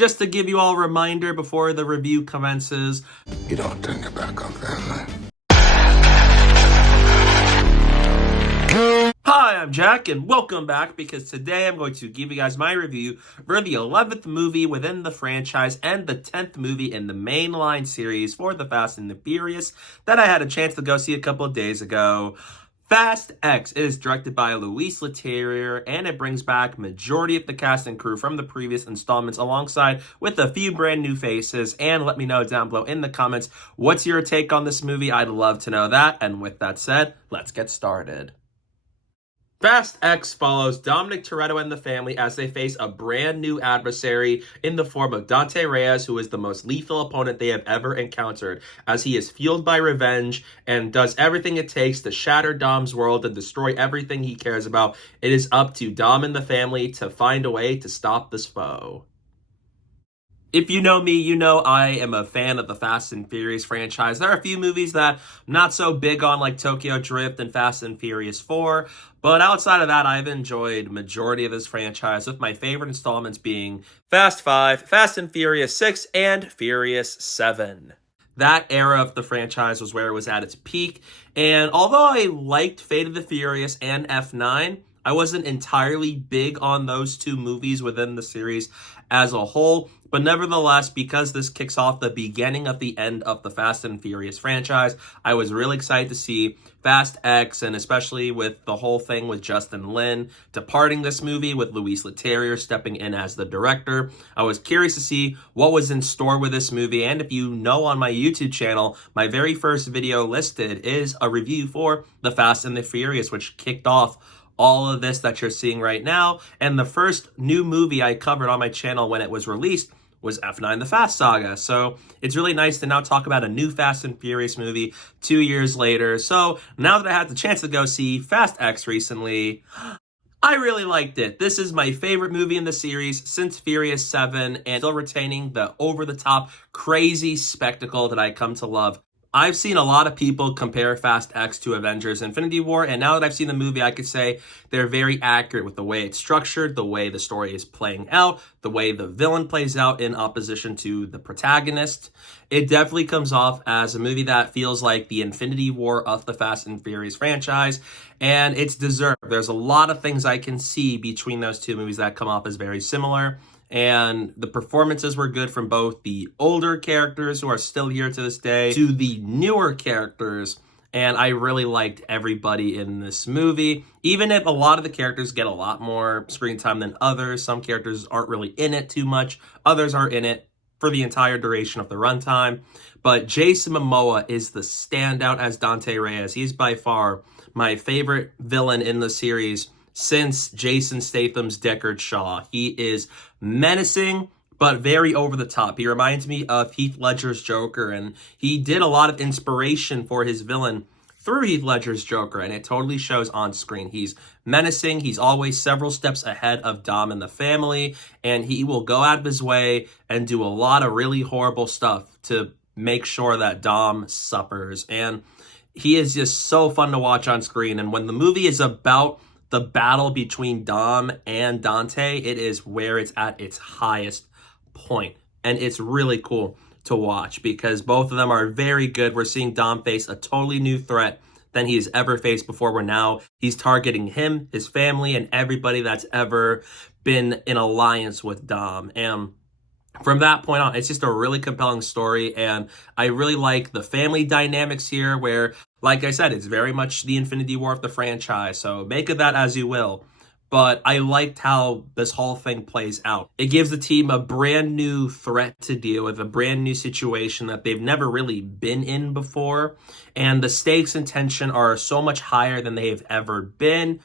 just to give you all a reminder before the review commences. You don't turn your back on family. Hi, I'm Jack, and welcome back, because today I'm going to give you guys my review for the 11th movie within the franchise and the 10th movie in the mainline series for the Fast and the Furious that I had a chance to go see a couple of days ago. Fast X is directed by Louis Leterrier, and it brings back majority of the cast and crew from the previous installments alongside with a few brand new faces. And let me know down below in the comments, what's your take on this movie? I'd love to know that. And with that said, let's get started. Fast X follows Dominic Toretto and the family as they face a brand new adversary in the form of Dante Reyes, who is the most lethal opponent they have ever encountered, as he is fueled by revenge and does everything it takes to shatter Dom's world and destroy everything he cares about. It is up to Dom and the family to find a way to stop this foe. If you know me, you know I am a fan of the Fast and Furious franchise. There are a few movies that I'm not so big on, like Tokyo Drift and Fast and Furious 4. But outside of that, I've enjoyed majority of this franchise, with my favorite installments being Fast 5, Fast and Furious 6, and Furious 7. That era of the franchise was where it was at its peak. And although I liked Fate of the Furious and F9, I wasn't entirely big on those two movies within the series as a whole. But nevertheless, because this kicks off the beginning of the end of the Fast and Furious franchise, I was really excited to see Fast X, and especially with the whole thing with Justin Lin departing this movie with Louis Leterrier stepping in as the director. I was curious to see what was in store with this movie, and if you know, on my YouTube channel, my very first video listed is a review for the Fast and the Furious, which kicked off all of this that you're seeing right now. And the first new movie I covered on my channel when it was released was F9 The Fast Saga. So it's really nice to now talk about a new Fast and Furious movie 2 years later. So now that I had the chance to go see Fast X recently, I really liked it. This is my favorite movie in the series since Furious 7, and still retaining the over-the-top crazy spectacle that I come to love. I've seen a lot of people compare Fast X to Avengers Infinity War, and now that I've seen the movie, I could say they're very accurate with the way it's structured, the way the story is playing out, the way the villain plays out in opposition to the protagonist. It definitely comes off as a movie that feels like the Infinity War of the Fast and Furious franchise, and it's deserved. There's a lot of things I can see between those two movies that come off as very similar. And the performances were good from both the older characters who are still here to this day to the newer characters. And I really liked everybody in this movie. Even if a lot of the characters get a lot more screen time than others, some characters aren't really in it too much. Others are in it for the entire duration of the runtime. But Jason Momoa is the standout as Dante Reyes. He's by far my favorite villain in the series since Jason Statham's Deckard Shaw. He is menacing, but very over the top. He reminds me of Heath Ledger's Joker, and he did a lot of inspiration for his villain through Heath Ledger's Joker, and it totally shows on screen. He's menacing. He's always several steps ahead of Dom and the family, and he will go out of his way and do a lot of really horrible stuff to make sure that Dom suffers. And he is just so fun to watch on screen. And when the movie is about the battle between Dom and Dante, it is where it's at its highest point. And it's really cool to watch because both of them are very good. We're seeing Dom face a totally new threat than he's ever faced before, where now he's targeting him, his family, and everybody that's ever been in alliance with Dom. And from that point on, it's just a really compelling story, and I really like the family dynamics here where, like I said, it's very much the Infinity War of the franchise, so make of that as you will. But I liked how this whole thing plays out. It gives the team a brand new threat to deal with, a brand new situation that they've never really been in before, and the stakes and tension are so much higher than they've ever been.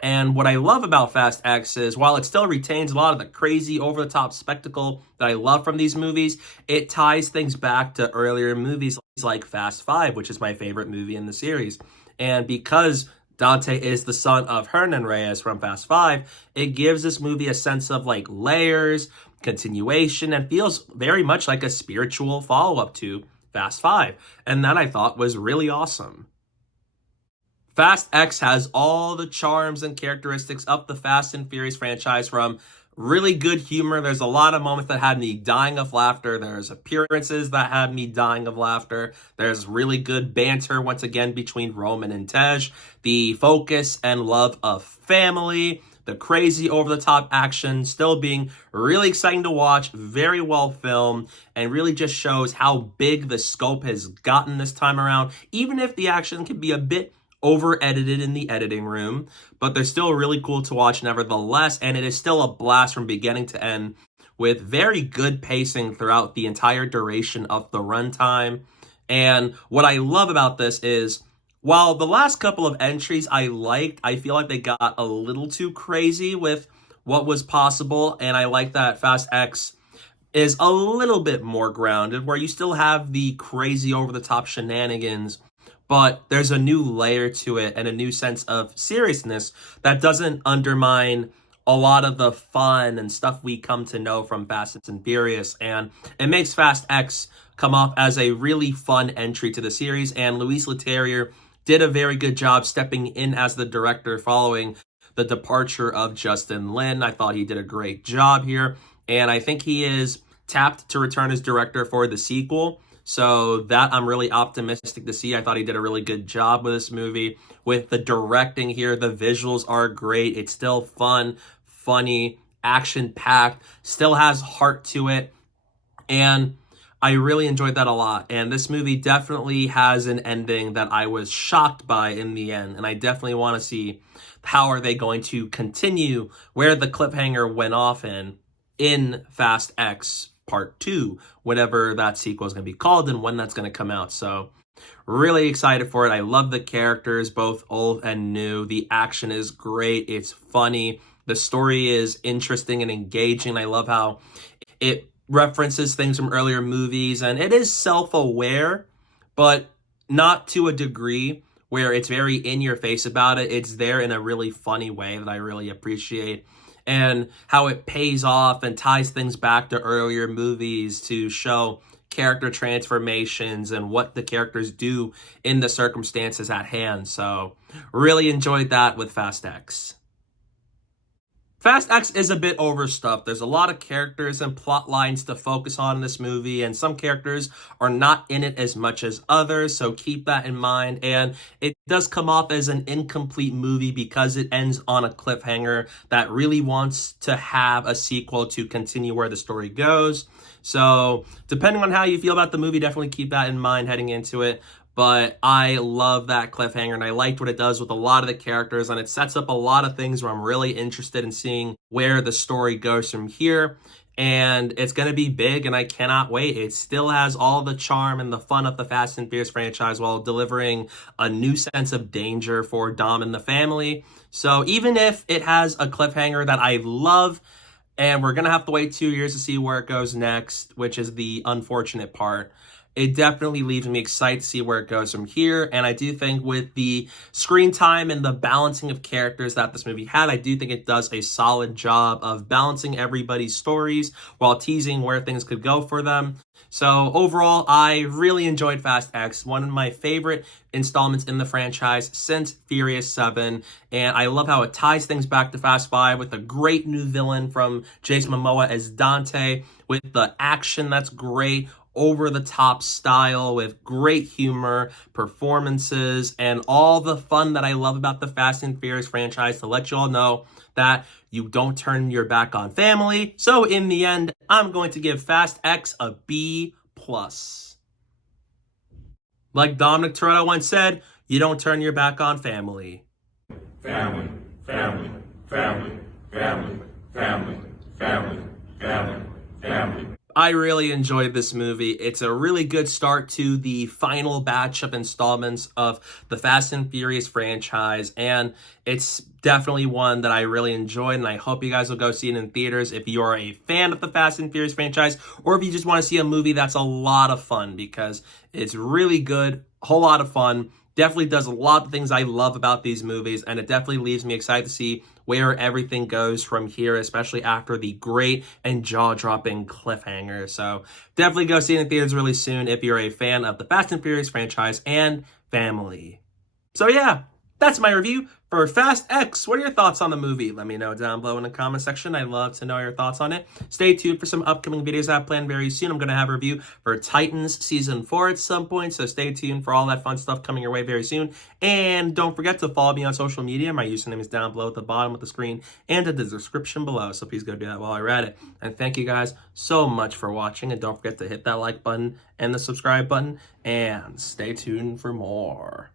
And what I love about Fast X is, while it still retains a lot of the crazy, over-the-top spectacle that I love from these movies, it ties things back to earlier movies like Fast 5, which is my favorite movie in the series. And because Dante is the son of Hernan Reyes from Fast 5, it gives this movie a sense of like layers, continuation, and feels very much like a spiritual follow-up to Fast 5. And that I thought was really awesome. Fast X has all the charms and characteristics of the Fast and Furious franchise, from really good humor. There's a lot of moments that had me dying of laughter. There's appearances that had me dying of laughter. There's really good banter once again between Roman and Tej. The focus and love of family. The crazy over-the-top action still being really exciting to watch, very well filmed, and really just shows how big the scope has gotten this time around, even if the action can be a bit over-edited in the editing room, but they're still really cool to watch nevertheless, and it is still a blast from beginning to end, with very good pacing throughout the entire duration of the runtime. And what I love about this is, while the last couple of entries I liked, I feel like they got a little too crazy with what was possible, and I like that Fast X is a little bit more grounded, where you still have the crazy over-the-top shenanigans, but there's a new layer to it and a new sense of seriousness that doesn't undermine a lot of the fun and stuff we come to know from Fast and Furious, and it makes Fast X come off as a really fun entry to the series, and Louis Leterrier did a very good job stepping in as the director following the departure of Justin Lin. I thought he did a great job here, and I think he is tapped to return as director for the sequel, so that I'm really optimistic to see. I thought he did a really good job with this movie. With the directing here, the visuals are great. It's still fun, funny, action-packed, still has heart to it, and I really enjoyed that a lot. And this movie definitely has an ending that I was shocked by in the end. And I definitely want to see how are they going to continue where the cliffhanger went off in Fast X Part 2, whatever that sequel is going to be called and when that's going to come out. So really excited for it. I love the characters, both old and new. The action is great. It's funny. The story is interesting and engaging. I love how it references things from earlier movies, and it is self-aware, but not to a degree where it's very in your face about it. It's there in a really funny way that I really appreciate, and how it pays off and ties things back to earlier movies to show character transformations and what the characters do in the circumstances at hand. So really enjoyed that with Fast X. Fast X is a bit overstuffed. There's a lot of characters and plot lines to focus on in this movie, and some characters are not in it as much as others, so keep that in mind. And it does come off as an incomplete movie because it ends on a cliffhanger that really wants to have a sequel to continue where the story goes. So depending on how you feel about the movie, definitely keep that in mind heading into it. But I love that cliffhanger, and I liked what it does with a lot of the characters, and it sets up a lot of things where I'm really interested in seeing where the story goes from here. And it's going to be big, and I cannot wait. It still has all the charm and the fun of the Fast and Furious franchise while delivering a new sense of danger for Dom and the family. So even if it has a cliffhanger that I love, and we're going to have to wait 2 years to see where it goes next, which is the unfortunate part, it definitely leaves me excited to see where it goes from here. And I do think with the screen time and the balancing of characters that this movie had, I do think it does a solid job of balancing everybody's stories while teasing where things could go for them. So overall, I really enjoyed Fast X, one of my favorite installments in the franchise since Furious 7. And I love how it ties things back to Fast 5 with a great new villain from Jason Momoa as Dante, with the action that's great, over-the-top style with great humor, performances, and all the fun that I love about the Fast and Furious franchise to let you all know that you don't turn your back on family. So in the end, I'm going to give Fast X a B+. Like Dominic Toretto once said, you don't turn your back on family. Family, family, family, family, family, family, family, family. I really enjoyed this movie. It's a really good start to the final batch of installments of the Fast and Furious franchise, and it's definitely one that I really enjoyed, and I hope you guys will go see it in theaters if you are a fan of the Fast and Furious franchise, or if you just want to see a movie that's a lot of fun, because it's really good, a whole lot of fun, definitely does a lot of things I love about these movies, and it definitely leaves me excited to see where everything goes from here, especially after the great and jaw-dropping cliffhanger. So definitely go see it in theaters really soon if you're a fan of the Fast and Furious franchise and family. So yeah, that's my review for Fast X. What are your thoughts on the movie? Let me know down below in the comment section. I'd love to know your thoughts on it. Stay tuned for some upcoming videos I have planned very soon. I'm going to have a review for Titans Season 4 at some point, so stay tuned for all that fun stuff coming your way very soon. And don't forget to follow me on social media. My username is down below at the bottom of the screen and in the description below, so please go do that while I read it. And thank you guys so much for watching, and don't forget to hit that like button and the subscribe button, and stay tuned for more.